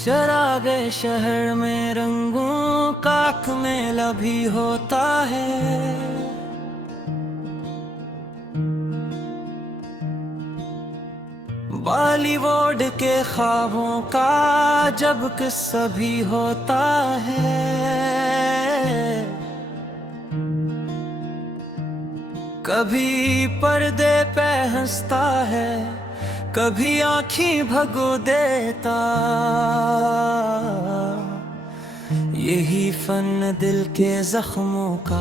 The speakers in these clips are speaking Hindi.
चरागे शहर में रंगों का मेला भी होता है। बॉलीवुड के ख्वाबों का जब किस्सा भी होता है। कभी पर्दे पे हंसता है, कभी आँखें भगो देता। यही फन दिल के जख्मों का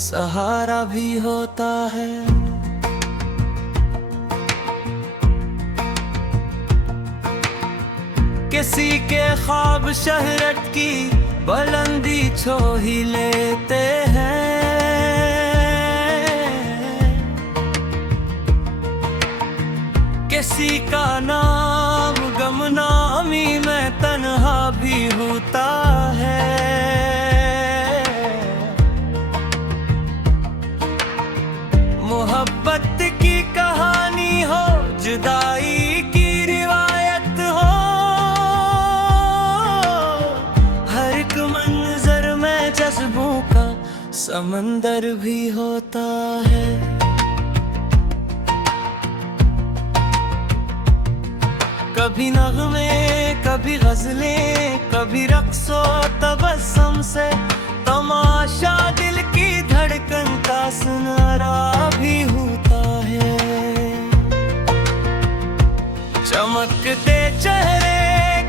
सहारा भी होता है। किसी के ख्वाब शहरत की बुलंदी छो ही लेते हैं। किसी का नाम गमनामी में तन्हा भी होता है। मोहब्बत की कहानी हो, जुदाई की रिवायत हो, हर एक मंजर में जज्बों का समंदर भी होता है। कभी नगमे, कभी गजलें, कभी रक्सो तबस्सुम से तमाशा दिल की धड़कन का सुनारा भी होता है। चमकते चेहरे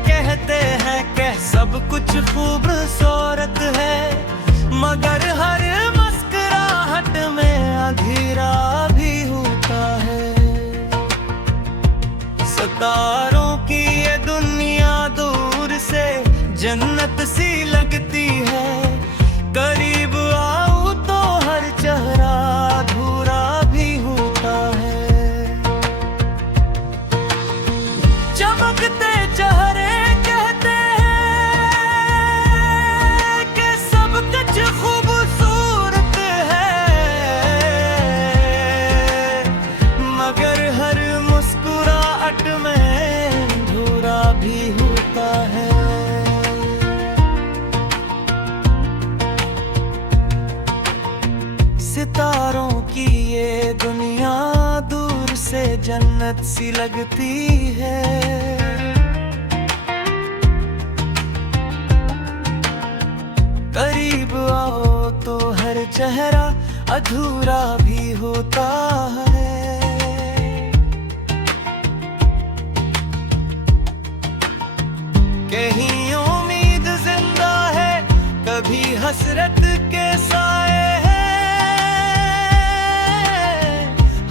कहते हैं कि सब कुछ खूबसूरत है, मगर हर मुस्कुराहट में अंधेरा भी होता है। सितारों की ये दुनिया दूर से जन्नत सी लगती है। करीब आओ तो हर चेहरा अधूरा भी होता है। चमकते चेहरे कहते हैं कि सब कुछ खूबसूरत है, मगर हर मुस्कुराहट में अधूरा भी होता है। सितारों की ये दुनिया दूर से जन्नत सी लगती है। करीब आओ तो हर चेहरा अधूरा भी होता है। कहीं उम्मीद जिंदा है, कभी हसरत के साए हैं।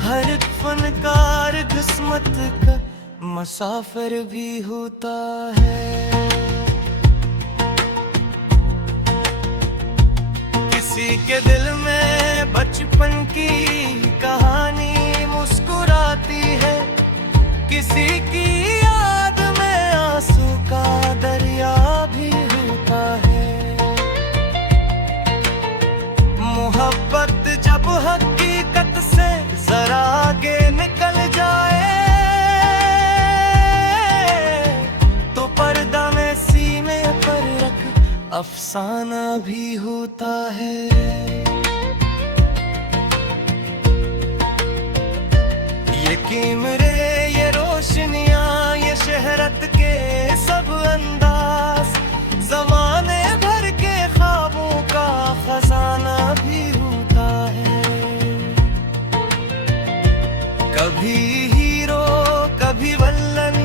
हर एक फनकार किस्मत का मुसाफिर भी होता है। किसी के दिल में बचपन की कहानी मुस्कुराती है, किसी की याद में आंसू का दरिया भी होता है। मोहब्बत जब हकीकत से जरा आगे निकल जाए, तो पर्दा में सीने पर रख अफसाना भी होता है। ये कीमरे, ये रोशनियां, ये शहरत के सब अंदाज, ज़माने भर के ख्वाबों का खजाना भी होता है। कभी हीरो, कभी विलन,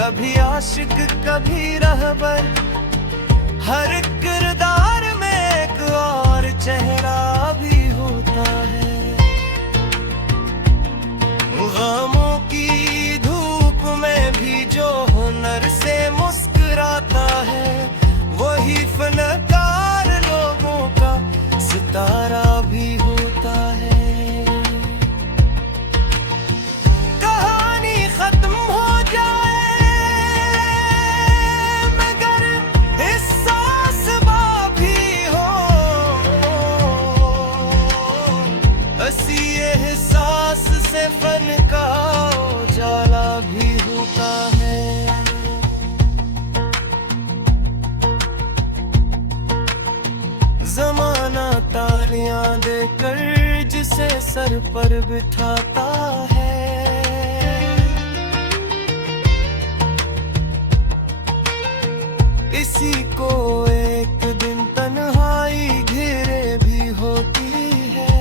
कभी आशिक, कभी रहबर, हर किरदार में एक और चेहरा भी होता है। गमों की धूप में भी जो हुनर से मुस्कुराता है, वही फनकार लोगों का सितारा भी होता है। कहानी खत्म हो जाए, मगर एहसास बाकी हो। सर पर बिठाता है। इसी को एक दिन तन्हाई घेरे भी होती है।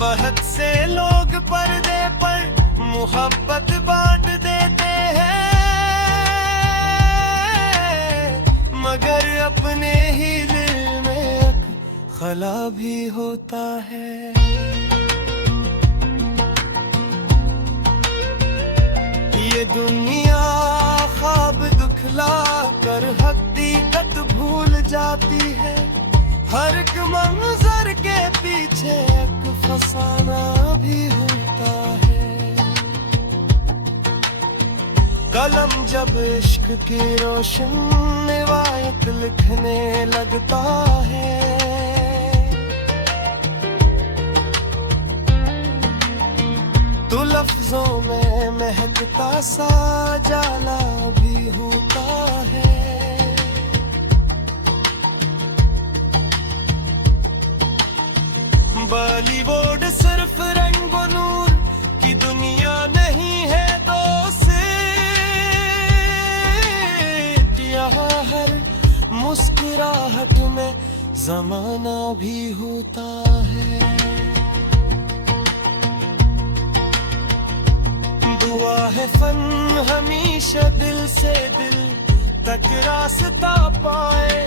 बहुत से लोग पर्दे पर मोहब्बत बांट देते हैं, मगर अपने ही दिल में खला भी होता है। ये दुनिया ख्वाब दिखला कर हकीकत भूल जाती है। हर एक मंजर के पीछे एक फसाना भी होता है। कलम जब इश्क की रोशन रिवायत लिखने लगता है, तो लफ्जों में महकता सा जाला भी होता है। बॉलीवुड सिर्फ रंग व नूर की दुनिया नहीं है दोस्त, यहाँ हर मुस्कुराहट में जमाना भी होता है। दुआ है फन हमेशा दिल से दिल तक रास्ता पाए,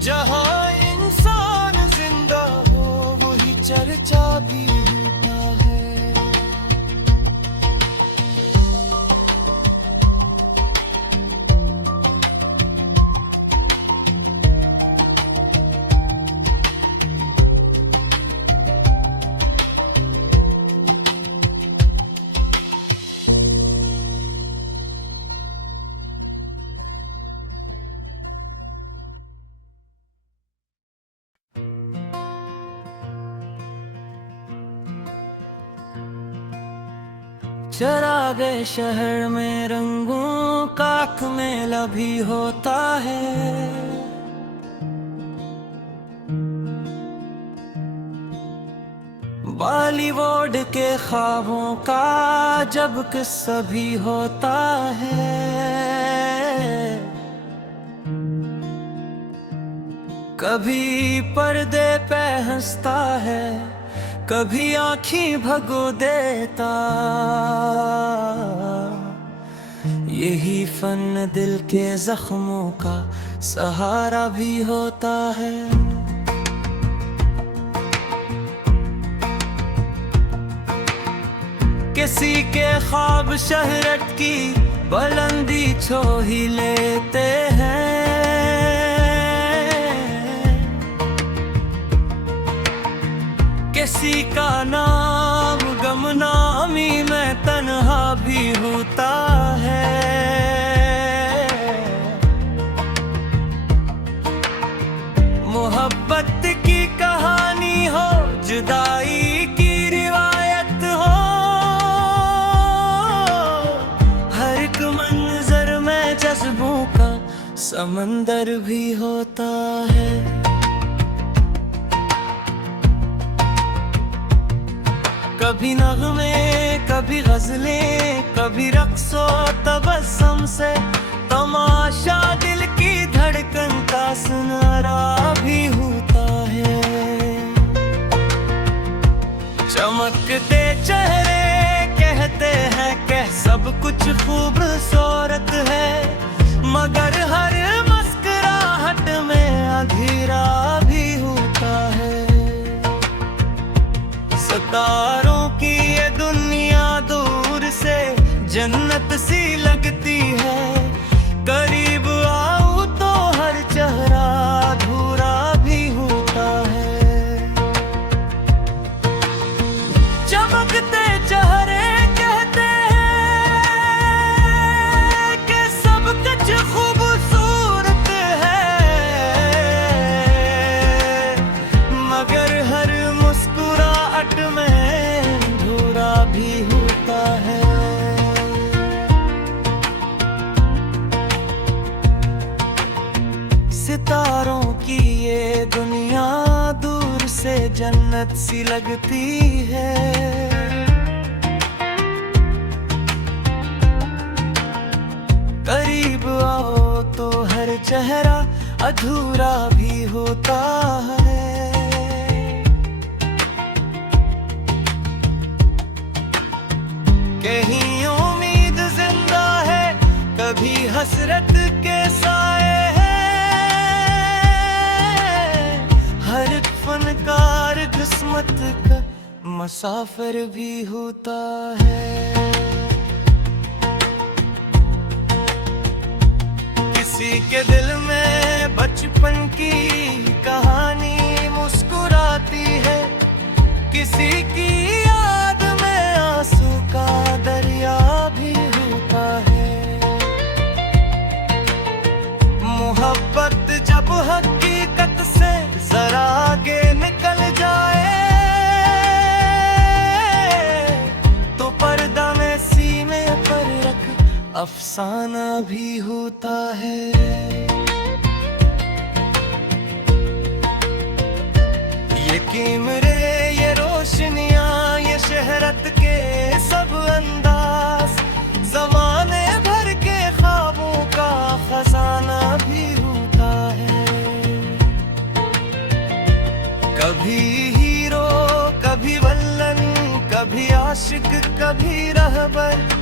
जहाँ इंसान जिंदा हो वही चर्चा भी होता है। चरागे शहर में रंगों का मेला भी होता है। बॉलीवुड के ख्वाबों का जब किस्सा भी होता है। कभी पर्दे पे हंसता है, कभी आँखें भगो देता। यही फन दिल के जख्मों का सहारा भी होता है। किसी के ख्वाब शहरत की बुलंदी छो ही लेते हैं। किसी का नाम गमनामी में तन्हा भी होता है। मोहब्बत की कहानी हो, जुदाई की रिवायत हो, हर एक मंजर में जज्बों का समंदर भी होता है। कभी नगमे, कभी गजलें, कभी रक्सो तबस्सुम से तमाशा दिल की धड़कन का सुनारा भी होता है। चमकते चेहरे कहते हैं कि सब कुछ खूबसूरत है, मगर हर मुस्कुराहट में अंधेरा भी होता है। सितारों की ये दुनिया दूर से जन्नत सी लगती है, करीब आओ तो हर चेहरा अधूरा भी होता है। चमकते चेहरे कहते हैं कि सब कुछ खूबसूरत है, मगर हर मुस्कुराहट में अधूरा भी होता है। दुनिया दूर से जन्नत सी लगती है। करीब आओ तो हर चेहरा अधूरा भी होता है। कहीं उम्मीद जिंदा है, कभी हसरत के साए हैं। हर एक फनकार किस्मत का मुसाफिर भी होता है। किसी के दिल में बचपन की कहानी मुस्कुराती है, किसी की याद में आंसू का दरिया भी होता है। मोहब्बत जब हकीकत से जरा आगे निकल जाए तो पर्दा में सीने पर रख अफसाना भी होता है। ये कीमरे, ये रोशनियां, ये शहरत के सब अंदाज, जमाने भर के ख्वाबों का खजाना भी होता है। कभी हीरो, कभी विलन, कभी आशिक, कभी रहबर,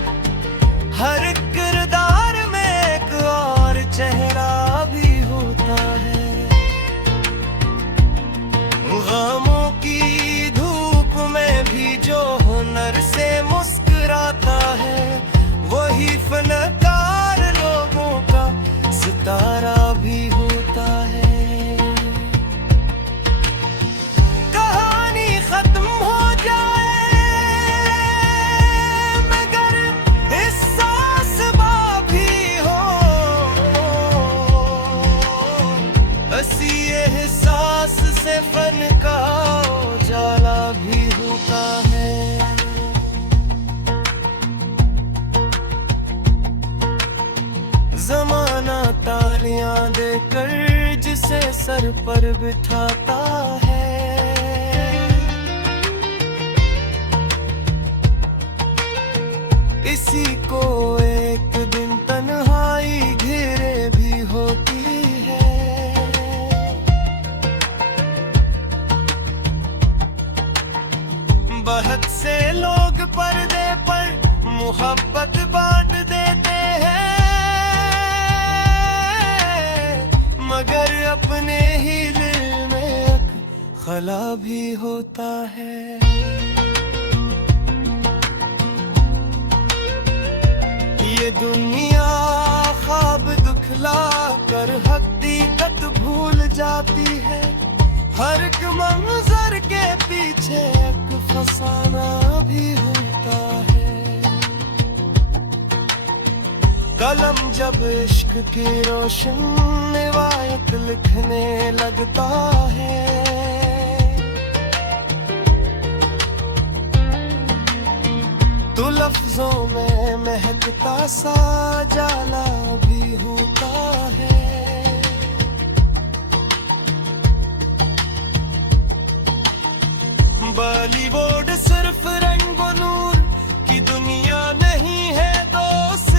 हर किरदार में एक और चेहरा भी होता है। गमों की धूप में भी जो हुनर से मुस्कुराता है, वही फनकार लोगों का सितारा भी होता है। कहानी खत्म हो जाए मगर एहसास बाकी हो, इसी एहसास से फन का उजाला भी होता है। जमाना तालियां देकर जिसे सर पर बिठाता है, इसी को एक दिन तन्हाई घेरे भी होती है। बहुत से लोग पर्दे पर मोहब्बत बांट देते हैं, मगर अपने ही दिल में खला भी होता है। ये दुनिया ख्वाब दिखला कर हकीकत भूल जाती है। हर एक मंजर के पीछे एक फसाना भी होता है। कलम जब इश्क की रोशन रिवायत लिखने लगता है, तो लफ्जों में महकता सा जाला भी होता है। बॉलीवुड सिर्फ रंग व नूर की दुनिया नहीं है दोस्त,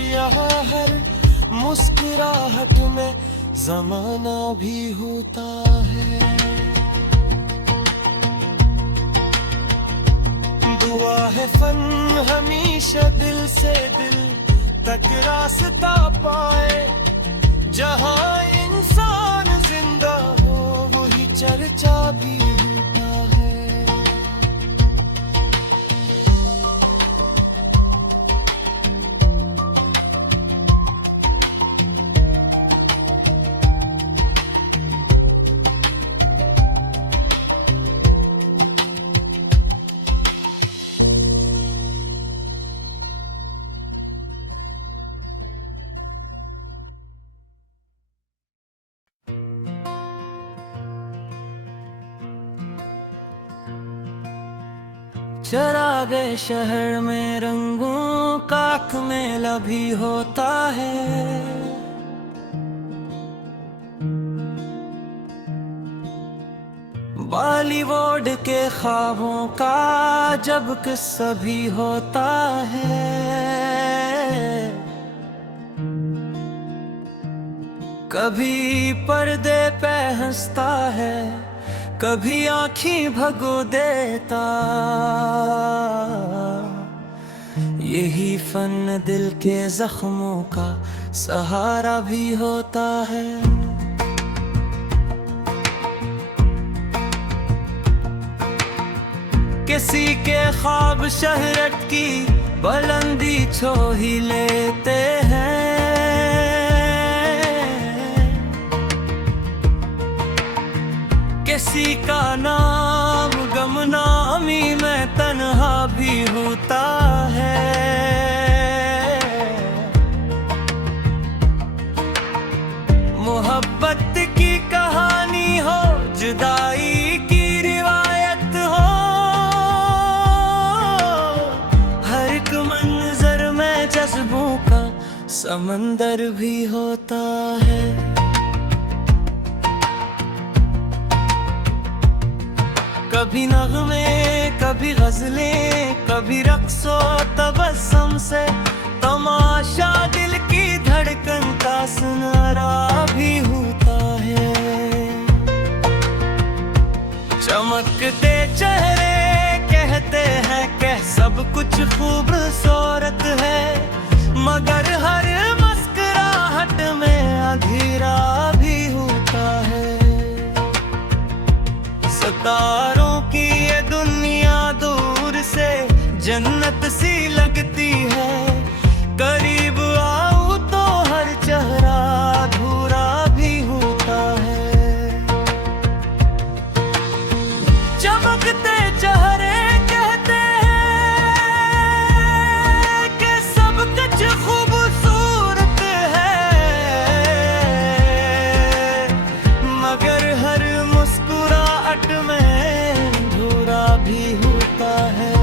यहाँ हर मुस्कुराहट में जमाना भी होता है। दुआ है फन हमेशा दिल से दिल तक रास्ता पाए, जहाँ इंसान जिंदा हो वही चर्चा भी होता है। चरागे शहर में रंगों का मेला भी होता है। बॉलीवुड के ख्वाबों का जब किस्सा भी होता है, कभी पर्दे पे हंसता है, कभी आँखें भगो देता। यही फन दिल के जख्मों का सहारा भी होता है। किसी के ख्वाब शहरत की बुलंदी छो ही लेते हैं, किसी का नाम गमनामी में तन्हा भी होता है। मोहब्बत की कहानी हो, जुदाई की रिवायत हो, हर एक मंजर में जज्बों का समंदर भी होता है। कभी नगमे, कभी गजलें, कभी रक्सो तबस्सुम से तमाशा दिल की धड़कन का सुनारा भी होता है। चमकते चेहरे कहते हैं कि सब कुछ खूबसूरत है, मगर हर मुस्कुराहट में अंधेरा भी होता है। सितारों की ये दुनिया दूर से जन्नत सी लगती है, करीब आओ तो हर चेहरा अधूरा भी होता है। चमकते चेहरे कहते हैं कि सब कुछ खूबसूरत है, मगर हर मुस्कुराहट में अधूरा भी होता है।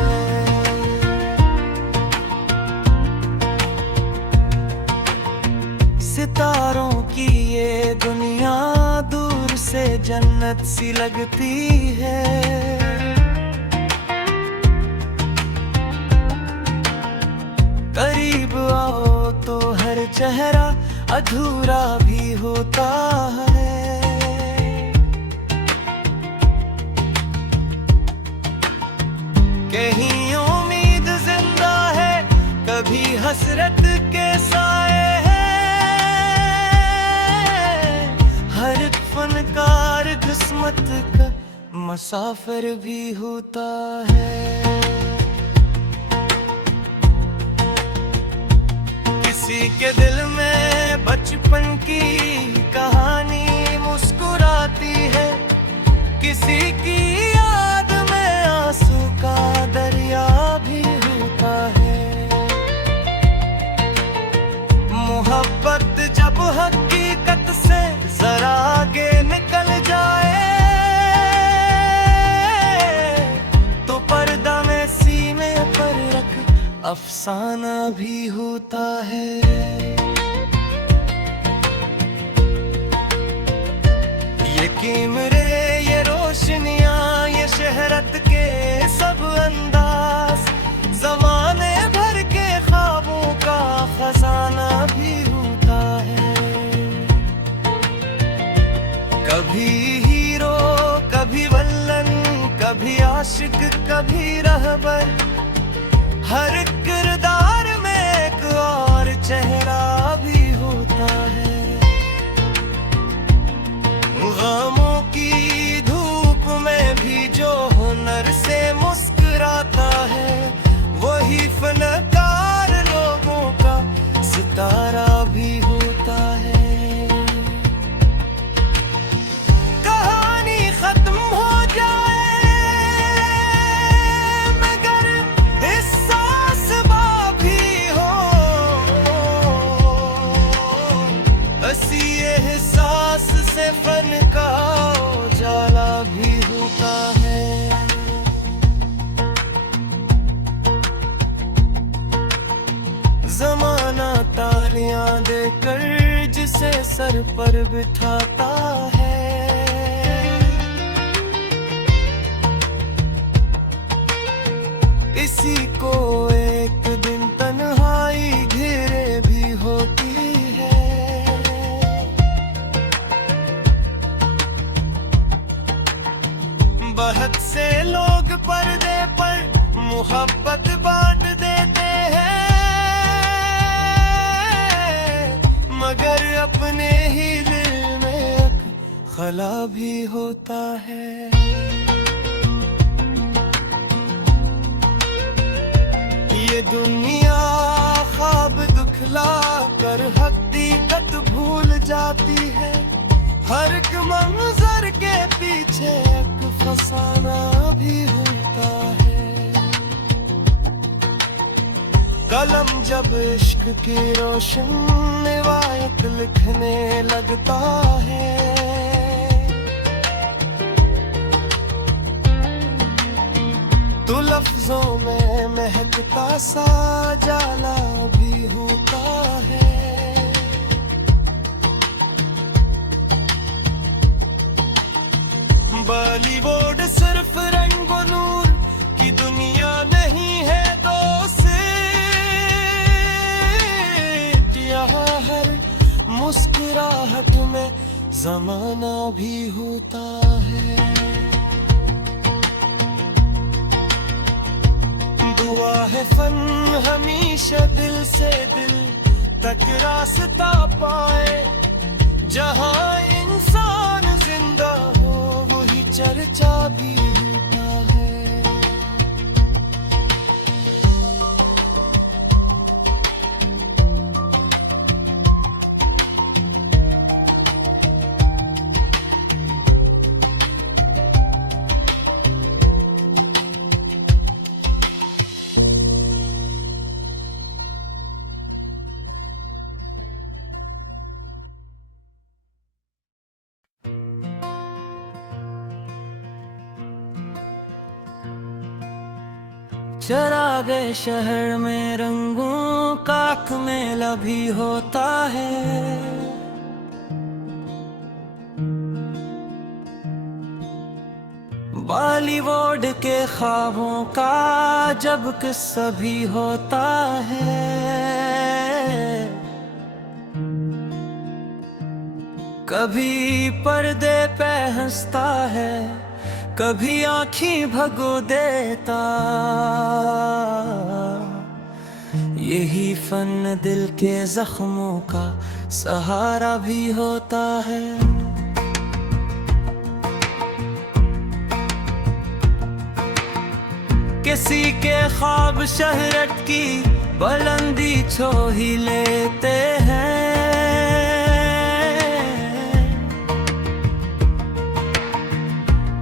सितारों की ये दुनिया दूर से जन्नत सी लगती है, करीब आओ तो हर चेहरा अधूरा भी होता है। कहीं उम्मीद जिंदा है, कभी हसरत के साए हैं, हर एक फनकार किस्मत का मुसाफिर भी होता है। किसी के दिल में बचपन की कहानी मुस्कुराती है, किसी की याद में आंसू का दरिया भी होता है। मोहब्बत जब हकीकत से जरा आगे निकल जाए, तो पर्दा में सीने पर रख अफसाना भी होता है। ये कीमरे, ये रोशनियां, ये शहरत के सब अंदाज, जमाने भर के ख्वाबों का खजाना भी होता है। कभी हीरो, कभी विलन, कभी आशिक, कभी रहबर, हर किरदार में एक और चेहरा भी होता है। गमों की धूप में भी जो हुनर से मुस्कुराता है, वही फनकार लोगों का सितारा भी होता है। कहानी खत्म हो जाए, मगर एहसास बाकी हो, इसी एहसास से फन का उजाला भी होता है। जमाना तालियां देकर जिसे सर पर बिठाता है, किसी को एक दिन तन्हाई घेरे भी होती है। बहुत से लोग पर्दे पर मोहब्बत बांट देते हैं, मगर अपने ही दिल में खला भी होता है। ये दुनिया ख्वाब दिखला कर हकीकत भूल जाती है। हर एक मंजर के पीछे एक फसाना भी होता है। कलम जब इश्क की रोशन रिवायत लिखने लगता है, तो लफ्जों में महकता सा जाला भी होता है। बॉलीवुड सिर्फ रंग व नूर की दुनिया नहीं है दोस्त, यहाँ हर मुस्कुराहट में जमाना भी होता है। दुआ है फन हमेशा दिल से दिल तक रास्ता पाए, जहाँ इंसान जिंदा हो वही चर्चा भी होता है। चरागे शहर में रंगों का मेला भी होता है। बॉलीवुड के ख्वाबों का जब किस्सा भी होता है। कभी पर्दे पे हंसता है, कभी आँखें भगो देता। यही फन दिल के जख्मों का सहारा भी होता है। किसी के ख्वाब शहरत की बुलंदी छो ही लेते हैं।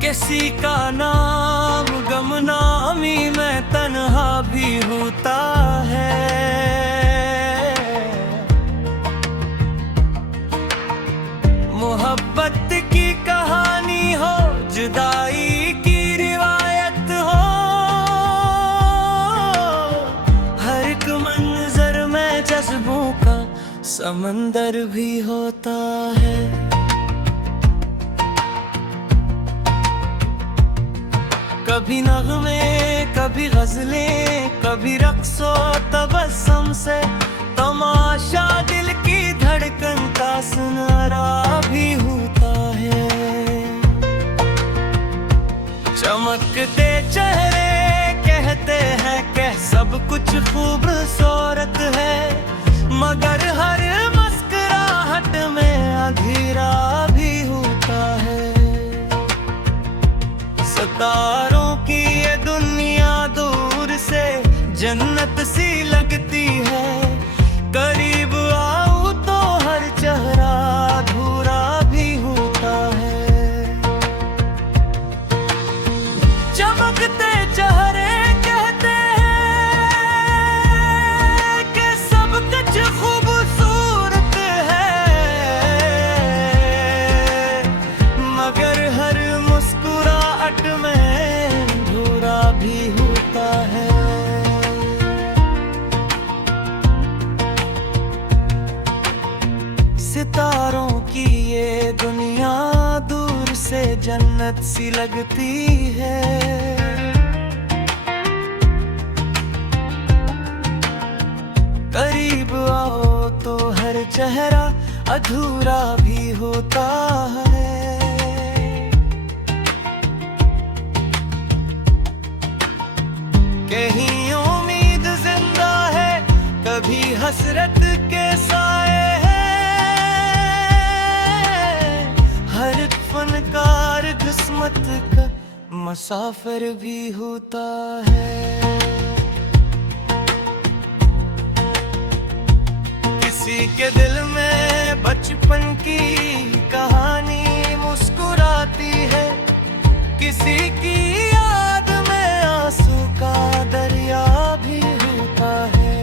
किसी का नाम गमनामी में तन्हा भी होता है। मोहब्बत की कहानी हो, जुदाई की रिवायत हो, हर एक मंजर में जज्बों का समंदर भी होता है। कभी नगमे, कभी गजलें, कभी रक्सो तबस्सुम से तमाशा दिल की धड़कन का सुनारा भी होता है। चमकते चेहरे कहते हैं कि सब कुछ खूबसूरत है, मगर हर मुस्कुराहट में अंधेरा भी होता है। सितारों की ये दुनिया दूर से जन्नत सी लगती है। करीब आओ तो हर चेहरा अधूरा भी होता है। चमकते चेहरे कहते हैं कि सब कुछ खूबसूरत है, मगर हर मुस्कुराहट में अधूरा भी होता है। सितारों की ये दुनिया दूर से जन्नत सी लगती है। करीब आओ तो हर चेहरा अधूरा भी होता है। कहीं उम्मीद जिंदा है, कभी हसरत के साए हैं। हर फनकार किस्मत का मुसाफिर भी होता है। किसी के दिल में बचपन की कहानी मुस्कुराती है, किसी की याद में आंसू का दरिया भी होता है।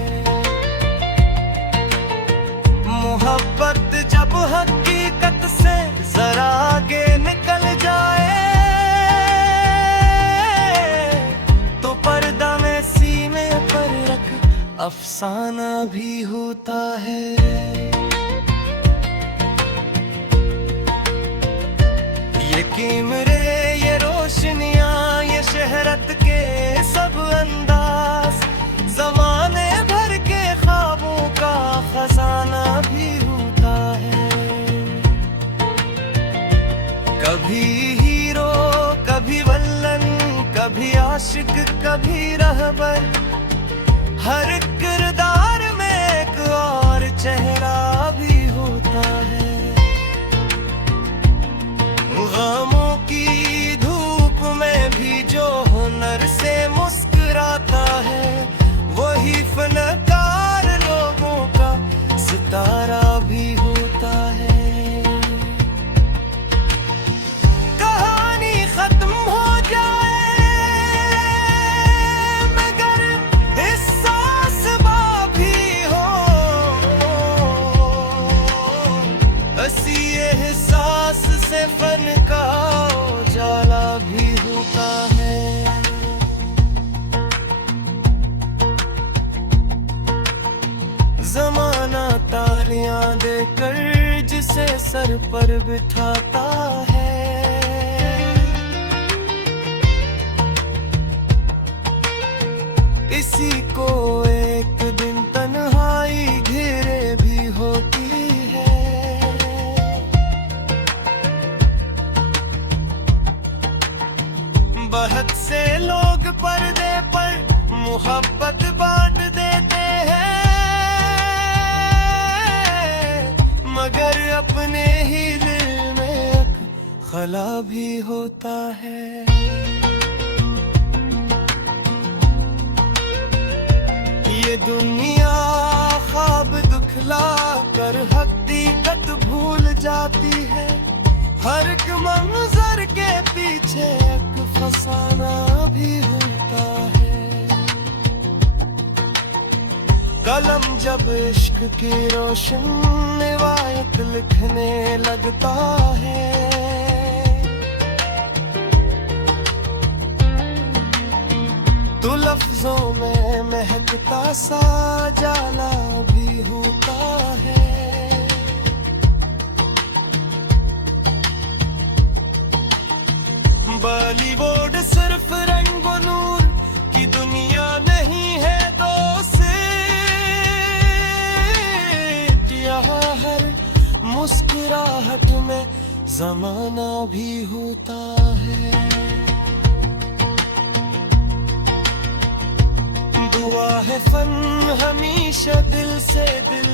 मोहब्बत जब हकीकत से जरा आगे निकल जाए तो पर्दा में सीने पर रख अफसाना भी होता है। ये कीमरे, ये रोशनियां, ये शहरत के सब अंदाज, जमाने भर के ख्वाबों का खजाना भी होता है। कभी हीरो, कभी विलन, कभी आशिक, कभी रहबर, हर किरदार में एक और चेहरा भी होता है। गमों की धूप में भी जो हुनर से मुस्कुराता है, वही फनकार लोगों का सितारा भी होता है। कहानी खत्म हो जाए मगर एहसास बाकी हो, इसी एहसास से फन का उजाला भी होता है। जमाना तालियां देकर जिसे सर पर बिठाता है, इसी को एक दिन तन्हाई घेरे भी होती है। बहुत से लोग पर्दे पर मोहब्बत बांट देते हैं, मगर अपने ही दिल में एक खला भी होता है। ये दुनिया ख्वाब दिखला कर हकीकत भूल जाती है, हर एक मंजर के पीछे एक फसाना भी होता है। कलम जब इश्क की रोशन रिवायत लिखने लगता है, तो लफ्जों में महकता सा जाला भी होता है। बॉलीवुड सिर्फ रंग व नूर की दुनिया नहीं है दोस्त, यहाँ हर मुस्कुराहट में जमाना भी होता है। दुआ है फन हमेशा दिल से दिल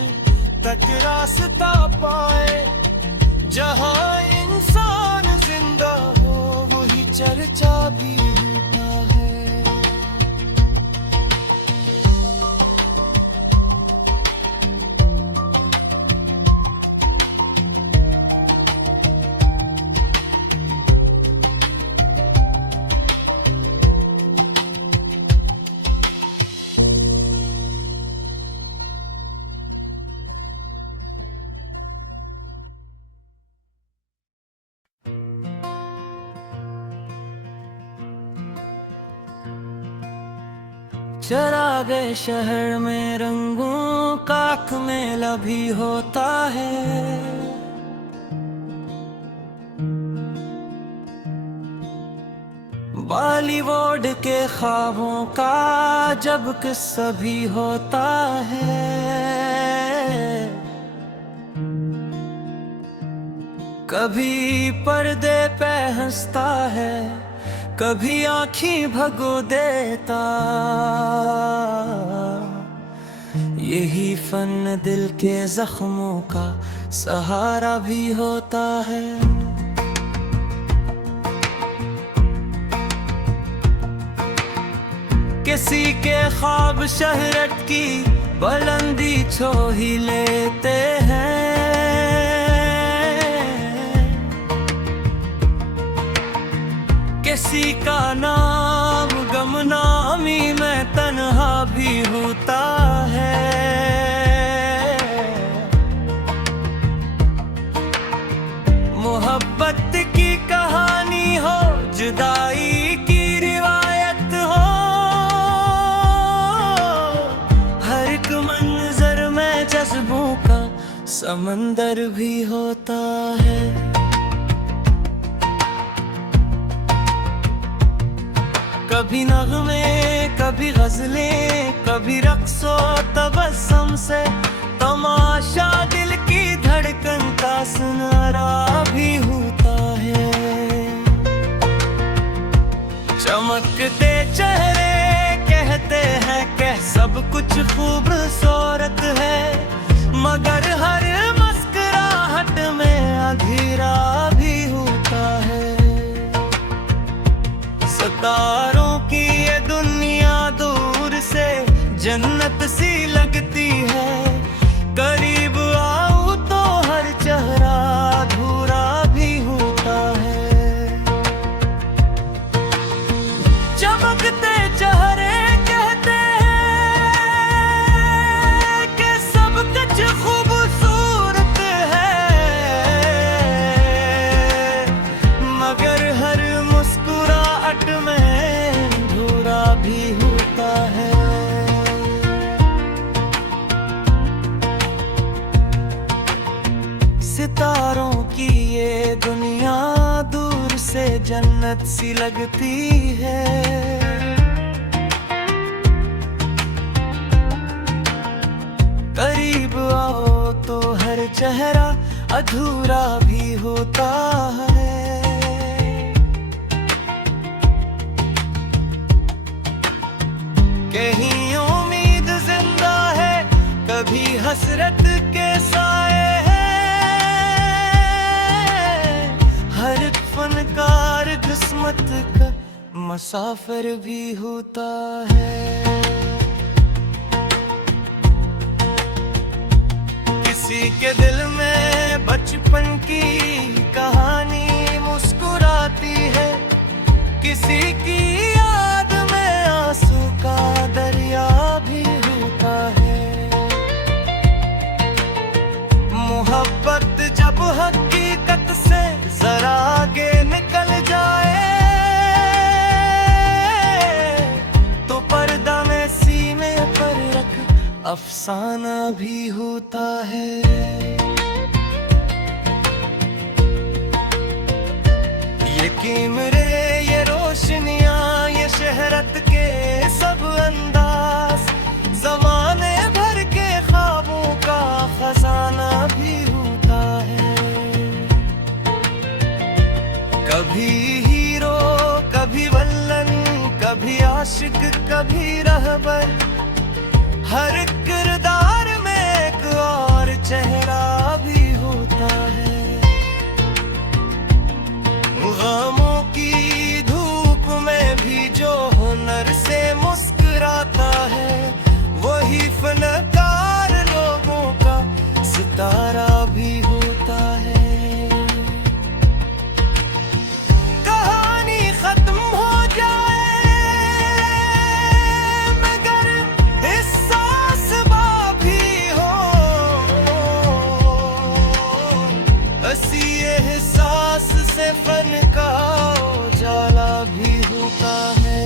तक रास्ता पाए, जहाँ इंसान जिंदा हो वही चर्चा भी होता है। चरागे शहर में रंगों का मेला भी होता है। बॉलीवुड के ख्वाबों का जब किस्सा भी होता है। कभी पर्दे पे हंसता है, कभी आँखें भगो देता। यही फन दिल के जख्मों का सहारा भी होता है। किसी के ख्वाब शहरत की बुलंदी छो ही लेते हैं। किसी का नाम गमनामी में तन्हा भी होता है। मोहब्बत की कहानी हो, जुदाई की रिवायत हो, हर एक मंजर में जज्बों का समंदर भी होता है। कभी नगमे, कभी गजलें, कभी रक्सो तबस्सुम से तमाशा दिल की धड़कन का सुनारा भी होता है। चमकते चेहरे कहते हैं कि सब कुछ खूबसूरत है, मगर हर मुस्कुराहट में अंधेरा भी होता है। सितारों की ये दुनिया दूर से जन्नत सी लगती है, करीब आओ तो हर चेहरा अधूरा भी होता है। चमकते चेहरे कहते हैं कि सब कुछ खूबसूरत है, मगर हर मुस्कुराहट में अधूरा भी होता है। सितारों की ये दुनिया दूर से जन्नत सी लगती है, करीब आओ तो हर चेहरा अधूरा भी होता है। कहीं उम्मीद जिंदा है, कभी हसरत के साए हैं, हर एक फनकार किस्मत का मुसाफिर भी होता है। किसी के दिल में बचपन की कहानी मुस्कुराती है, किसी की याद में आंसू का दरिया भी होता है। मोहब्बत जब हकीकत से जरा आगे निकल जाए, तो पर्दा में सीने पर रख अफसाना भी होता है। ये कीमरे, ये रोशनियां, ये शहरत के सब अंदाज, ज़माने भर के ख्वाबों का खजाना भी होता है। कभी हीरो, कभी विलन, कभी आशिक, कभी रहबर, हर किरदार में एक और चेहरा भी होता है। गमों की धूप में भी जो हुनर से मुस्कुराता है, वही फनकार लोगों का सितारा भी होता है। कहानी खत्म हो जाए, मगर एहसास बाकी हो, इसी एहसास से फन का उजाला भी होता है।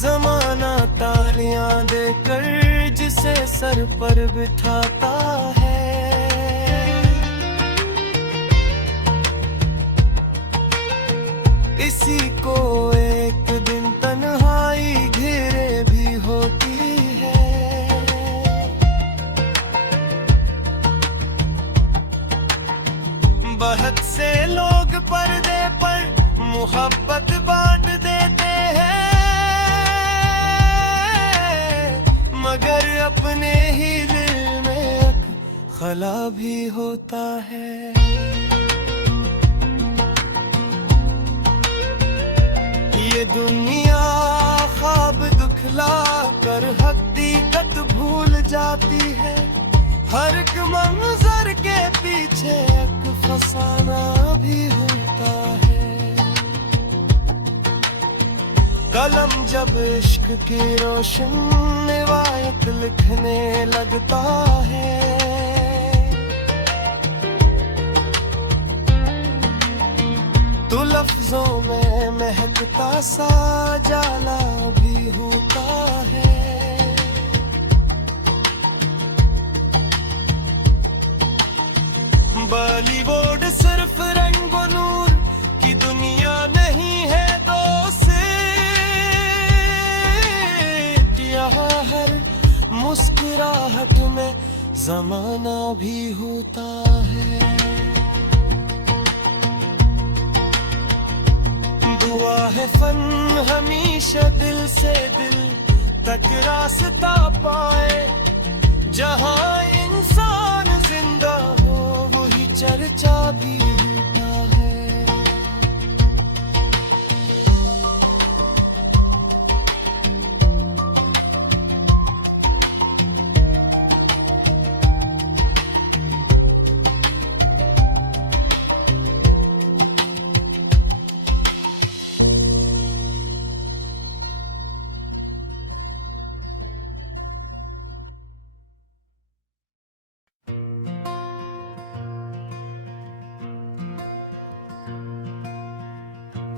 जमाना तालियां देकर जिसे सर पर बिठाता है, इसी को एक दिन तन्हाई घेरे भी होती है। बहुत से लोग पर्दे पर मोहब्बत बांट देते हैं, मगर अपने ही दिल में खला भी होता है। ये दुनिया ख्वाब दुखला कर हकीकत भूल जाती है। हर एक मंजर के पीछे एक फसाना भी होता है। कलम जब इश्क की रोशन रिवायत लिखने लगता है, तो लफ्जों में महकता सा जाला भी होता है। बॉलीवुड सिर्फ रंग व नूर की दुनिया नहीं है दोस्त, यहाँ हर मुस्कुराहट में जमाना भी होता है। दुआ है फन हमेशा दिल से दिल तक रास्ता पाए, जहाँ इंसान जिंदा हो वही चर्चा भी होता है।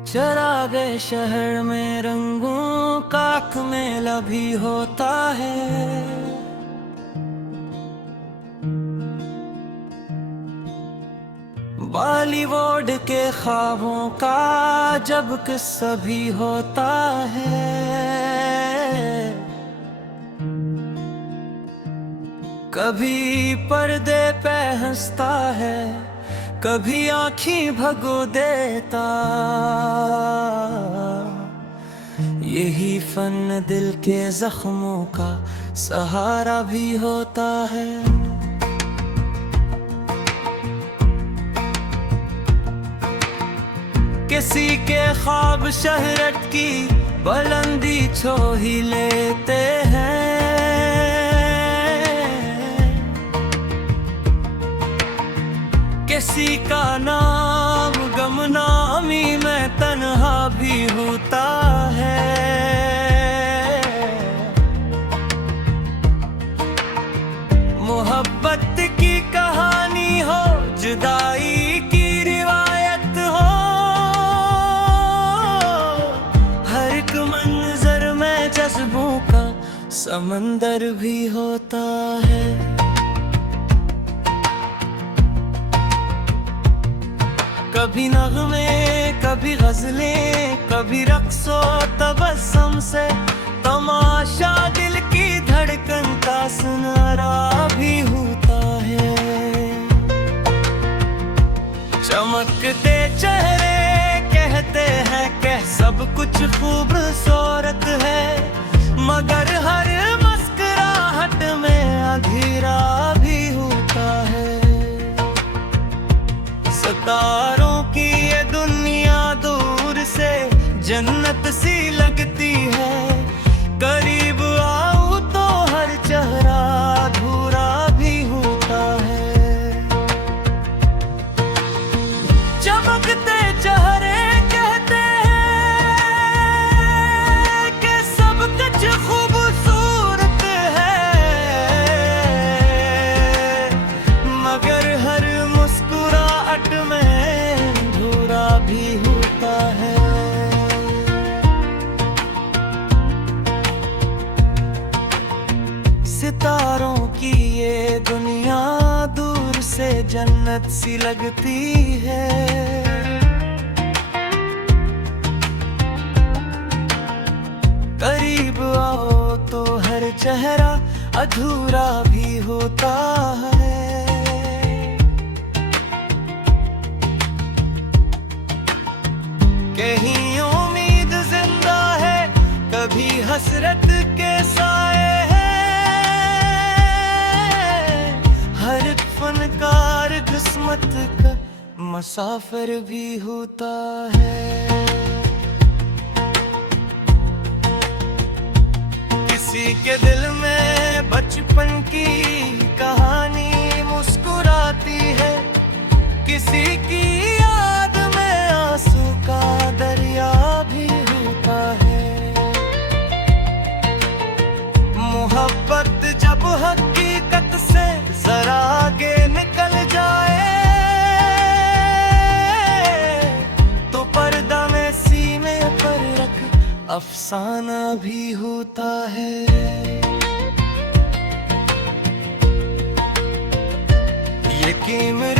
चरागे शहर में रंगों का मेला भी होता है। बॉलीवुड के ख्वाबों का जब किस्सा भी होता है। कभी पर्दे पे हंसता है, कभी आँखें भगो देता। यही फन दिल के जख्मों का सहारा भी होता है। किसी के ख्वाब शहरत की बुलंदी छो ही लेते हैं। किसी का नाम गमनामी में तन्हा भी होता है। मोहब्बत की कहानी हो, जुदाई की रिवायत हो, हर एक मंजर में जज्बों का समंदर भी होता है। कभी नगमे, कभी गजलें, कभी रक्सो तबस्सुम से तमाशा दिल की धड़कन का सुनारा भी होता है। चमकते चेहरे कहते हैं कि सब कुछ खूबसूरत है, मगर हर मुस्कुराहट में अंधेरा भी होता है। सितारों की ये दुनिया दूर से जन्नत सी लगती है। करीब आओ तो हर चेहरा अधूरा भी होता है। चमकते चेहरे कहते हैं कि सब कुछ खूबसूरत है, मगर हर मुस्कुराहट में अधूरा भी होता है। सितारों की ये दुनिया दूर से जन्नत सी लगती है। करीब आओ तो हर चेहरा अधूरा भी होता है। मुसाफिर भी होता है। किसी के दिल में बचपन की कहानी मुस्कुराती है, किसी की याद में आंसू का दरिया भी होता है। मोहब्बत जब हकीकत से जरा आगे निकल जाए तो पर्दा में सीने पर रख अफसाना भी होता है। ये कीमत